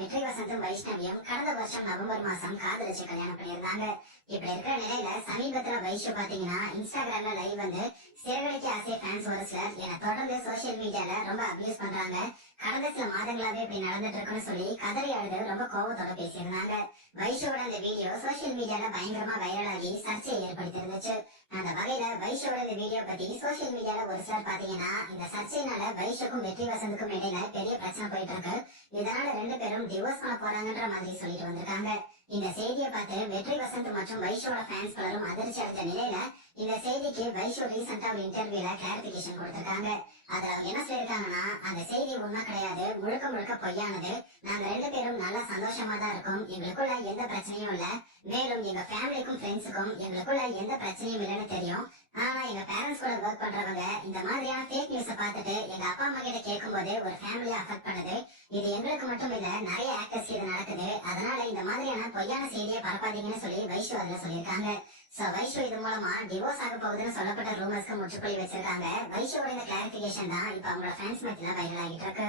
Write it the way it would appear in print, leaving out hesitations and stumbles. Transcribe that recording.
வெற்றி வசந்தும் வைஷ்ணவியும் கடந்த வருஷம் நவம்பர் மாசம் காதலிச்சு கல்யாணம் பண்ணியிருந்தாங்க. இப்படி இருக்கிற நிலையில சமீபத்துல வைஷு பாத்தீங்கன்னா இன்ஸ்டாகிராம்ல லைவ் வந்து சிறகடிக்க ஆசை ஃபேன்ஸ் ஒரு சிலர் என்னை தொடர்ந்து சோசியல் மீடியால ரொம்ப அபியூஸ் பண்றாங்க, கடந்த சில மாதங்களாவே இப்படி நடந்துட்டு இருக்குன்னு சொல்லி கதறி அழுது ரொம்ப கோபத்தோட பேசியிருந்தாங்க. வைஷோட அந்த வீடியோ சோசியல் மீடியால பயங்கரமா வைரல் ஆகி சர்ச்சையை ஏற்படுத்தி இருந்துச்சு. அந்த வகையில வைஷோட இந்த வீடியோ பத்தி சோசியல் மீடியால ஒரு சிலர் பாத்தீங்கன்னா இந்த சர்ச்சையினால வைஷுக்கும் வெற்றி வசந்துக்கும் இடையில பெரிய பிரச்சனை போயிட்டு இருக்கு, இதனால ரெண்டு பேரும் டிவோர்ஸ் பண்ண போறாங்கன்ற மாதிரி சொல்லிட்டு வந்திருக்காங்க. இந்த செய்தியை பார்த்து வெற்றி வசந்த் மற்றும் வைஷோட ஃபேன்ஸ் பலரும் அதிர்ச்சி அடைஞ்ச நிலையில இந்த செய்திக்கு வைஷோ ரீசெண்டா ஒரு இன்டர்வியூல கிளாரிபிகேஷன் கொடுத்திருக்காங்க. அதுல அவங்க என்ன சொல்லிருக்காங்கன்னா, அந்த செய்தி உண்மை கிடையாது, முழுக்க முழுக்க பொய்யானது. நாங்க ரெண்டு பேரும் நல்லா சந்தோஷமா தான் இருக்கோம், எங்களுக்குள்ள எந்த பிரச்சனையும் இல்ல. மேலும் எங்க ஃபேமிலிக்கும் ஃப்ரெண்ட்ஸுக்கும் எங்களுக்குள்ள எந்த பிரச்சனையும் இல்லைன்னு தெரியும். ஆனா எங்க பேரண்ட்ஸ் கூட ஒர்க் பண்றவங்க இந்த மாதிரியான ஃபேக் நியூஸ பார்த்துட்டு எங்க அப்பா அம்மா கிட்ட கேட்கும் போது ஒரு ஃபேமிலியை அஃபெக்ட் பண்ணுது. இது எங்களுக்கு மட்டும் இல்ல, நிறைய ஆக்டர்ஸ் இது நடக்குது. அதனால இந்த மாதிரியான பொய்யான செய்தியை பரப்பாதீங்கன்னு சொல்லி வைஷு அதுல சொல்லியிருக்காங்க. சோ வைஷு இது மூலமா டிவோர்ஸ் ஆக போகுதுன்னு சொல்லப்பட்ட ரூமர்ஸ்க்கு முற்றுப்புள்ளி வச்சிருக்காங்க. வைஷுவோட இந்த கிளாரிபிகேஷன் தான் இப்ப அவங்களோட ஃபேன்ஸ் மத்தியில வைரல் ஆகிட்டு இருக்கு.